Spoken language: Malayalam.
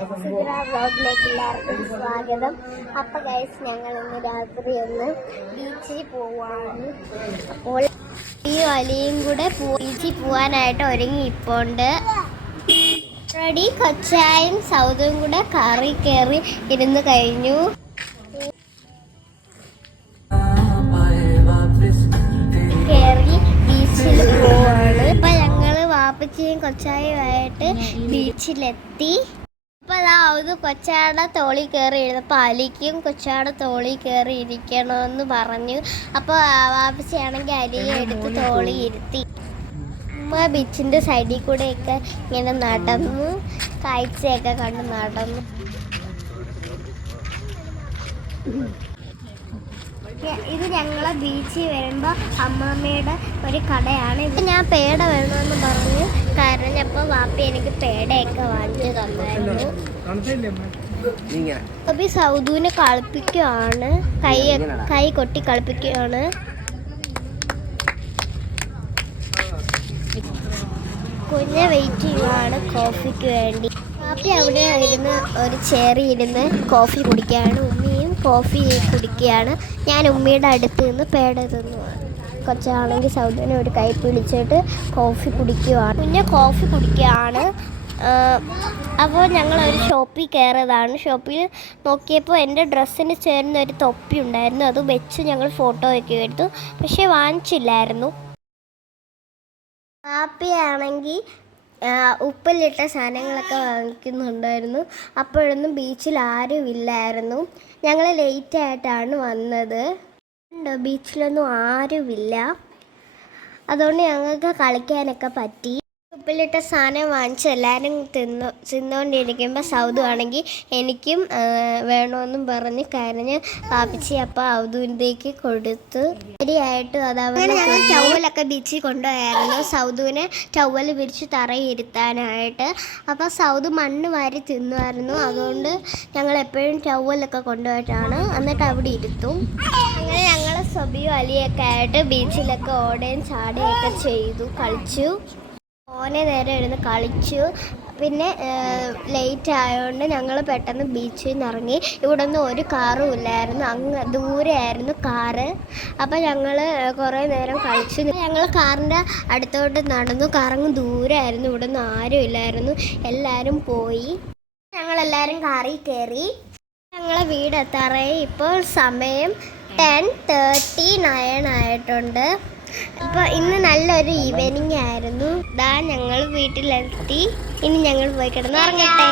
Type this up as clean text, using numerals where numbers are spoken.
സുഗ്ര വ്ലോഗിലേക്ക് എല്ലാവർക്കും സ്വാഗതം. അപ്പൊ ഗൈസ്, ഞങ്ങൾ ഇന്ന് രാത്രി ഒന്ന് ബീച്ചിൽ പോവാണ്. അപ്പോൾ ഈ വലിയും കൂടെ ബീച്ചിൽ പോവാനായിട്ട് ഒരുങ്ങി ഇപ്പോണ്ട്. റെഡി കൊച്ചായും സൗദും കൂടെ കാറി കയറി ഇരുന്ന് കഴിഞ്ഞു. കയറി ബീച്ചിൽ പോവാണ്. അപ്പൊ ഞങ്ങള് വാപ്പച്ചിയും കൊച്ചായുമായിട്ട് ബീച്ചിലെത്തി. അപ്പൊ അതാവത് കൊച്ചാടെ തോളി കയറി ഇരുന്നപ്പോൾ അലിക്കും കൊച്ചാടെ തോളി കയറി ഇരിക്കണമെന്ന് പറഞ്ഞു. അപ്പോൾ വാപ്പച്ചിയാണെങ്കിൽ അലിയെ എടുത്ത് തോളി ഇരുത്തി. ഉമ്മ ബീച്ചിൻ്റെ സൈഡിൽ കൂടെയൊക്കെ ഇങ്ങനെ നടന്നു, കാഴ്ചയൊക്കെ കണ്ട് നടന്നു. ഇത് ഞങ്ങളെ ബീച്ചിൽ വരുമ്പോൾ അമ്മമ്മയുടെ ഒരു കടയാണ്. ഇത് ഞാൻ പേട വേണമെന്ന് പറഞ്ഞ് കരഞ്ഞപ്പോൾ വാപ്പി എനിക്ക് പേടയൊക്കെ വാങ്ങിച്ചു തന്നായിരുന്നു. അപ്പൊ സൗദുവിനെ കളിപ്പിക്കുകയാണ്, കൈ കൊട്ടി കളിപ്പിക്കുകയാണ്. കുഞ്ഞെ വെയിറ്റ് ചെയ്യുകയാണ് കോഫിക്ക് വേണ്ടി. വാപ്പി അവിടെ ഇരുന്ന് ഒരു ചെയറിൽ ഇരുന്ന് കോഫി കുടിക്കുകയാണ്. ഉമ്മിയും കോഫി കുടിക്കുകയാണ്. ഞാൻ ഉമ്മിയുടെ അടുത്ത് നിന്ന് പേട തിന്നുവാണ്. കൊച്ചാണെങ്കിൽ സൗദിനെ ഒരു കൈ പിടിച്ചിട്ട് കോഫി കുടിക്കുകയാണ്. പിന്നെ കോഫി കുടിക്കുകയാണ്. അപ്പോൾ ഞങ്ങളൊരു ഷോപ്പിൽ കയറിയതാണ്. ഷോപ്പിൽ നോക്കിയപ്പോൾ എൻ്റെ ഡ്രസ്സിന് ചേർന്ന ഒരു തൊപ്പി ഉണ്ടായിരുന്നു. അത് വെച്ച് ഞങ്ങൾ ഫോട്ടോ ഒക്കെ എടുത്തു. പക്ഷേ വാങ്ങിച്ചില്ലായിരുന്നു. വാപ്പിയാണെങ്കിൽ ഉപ്പിലിട്ട സാധനങ്ങളൊക്കെ വാങ്ങിക്കുന്നുണ്ടായിരുന്നു. അപ്പോഴൊന്നും ബീച്ചിൽ ആരും ഇല്ലായിരുന്നു. ഞങ്ങൾ ലേറ്റായിട്ടാണ് വന്നത്. ബീച്ചിലൊന്നും ആരുമില്ല. അതുകൊണ്ട് ഞങ്ങൾക്ക് കളിക്കാനൊക്കെ പറ്റി. ഉപ്പിലിട്ട സാധനം വാങ്ങിച്ച് എല്ലാവരും തിന്നുകൊണ്ടിരിക്കുമ്പോൾ സൗദു ആണെങ്കിൽ എനിക്കും വേണമെന്നും പറഞ്ഞ് കരഞ്ഞ് പാപ്പിച്ചി അപ്പം ഔദുവിൻ്റെക്ക് കൊടുത്തു. ശരിയായിട്ട് അതവരെ ഞങ്ങൾ ടവലൊക്കെ ബീച്ചിൽ കൊണ്ടുപോയായിരുന്നു, സൗദുവിനെ ടവൽ വിരിച്ച് തറയിരുത്താനായിട്ട്. അപ്പോൾ സൗദു മണ്ണ് വാരി തിന്നുമായിരുന്നു. അതുകൊണ്ട് ഞങ്ങൾ എപ്പോഴും ടവലൊക്കെ കൊണ്ടുപോയിട്ടാണ് എന്നിട്ട് അവിടെ ഇരുത്തും. അങ്ങനെ ഞങ്ങൾ സബിയും അലിയൊക്കെ ആയിട്ട് ബീച്ചിലൊക്കെ ഓടുകയും ചാടുകയൊക്കെ ചെയ്തു, കളിച്ചു. ഓനെ നേരെ ഇരുന്ന് കളിച്ചു. പിന്നെ ലേറ്റ് ആയതുകൊണ്ട് ഞങ്ങൾ പെട്ടെന്ന് ബീച്ചിൽ നിന്ന് ഇറങ്ങി. ഇവിടെ ഒന്നും ഒരു കാറും ഇല്ലായിരുന്നു, അങ്ങ് ദൂരെ ആയിരുന്നു കാറ്. അപ്പം ഞങ്ങൾ കുറേ നേരം കളിച്ചു. ഞങ്ങൾ കാറിൻ്റെ അടുത്തോട്ട് നടന്നു. കാറങ്ങ് ദൂരമായിരുന്നു, ഇവിടെ ഒന്നും ആരും ഇല്ലായിരുന്നു. എല്ലാവരും പോയി. ഞങ്ങളെല്ലാവരും കാറിൽ കയറി. ഞങ്ങളെ വീടെത്താറായി. ഇപ്പോൾ സമയം 10:39 ആയിട്ടുണ്ട്. അപ്പോൾ ഇന്ന് നല്ലൊരു ഈവനിങ് ആയിരുന്നു. ഞങ്ങൾ വീട്ടിലെത്തി. ഇനി ഞങ്ങൾ പോയി കിടന്ന് ഉറങ്ങട്ടെ.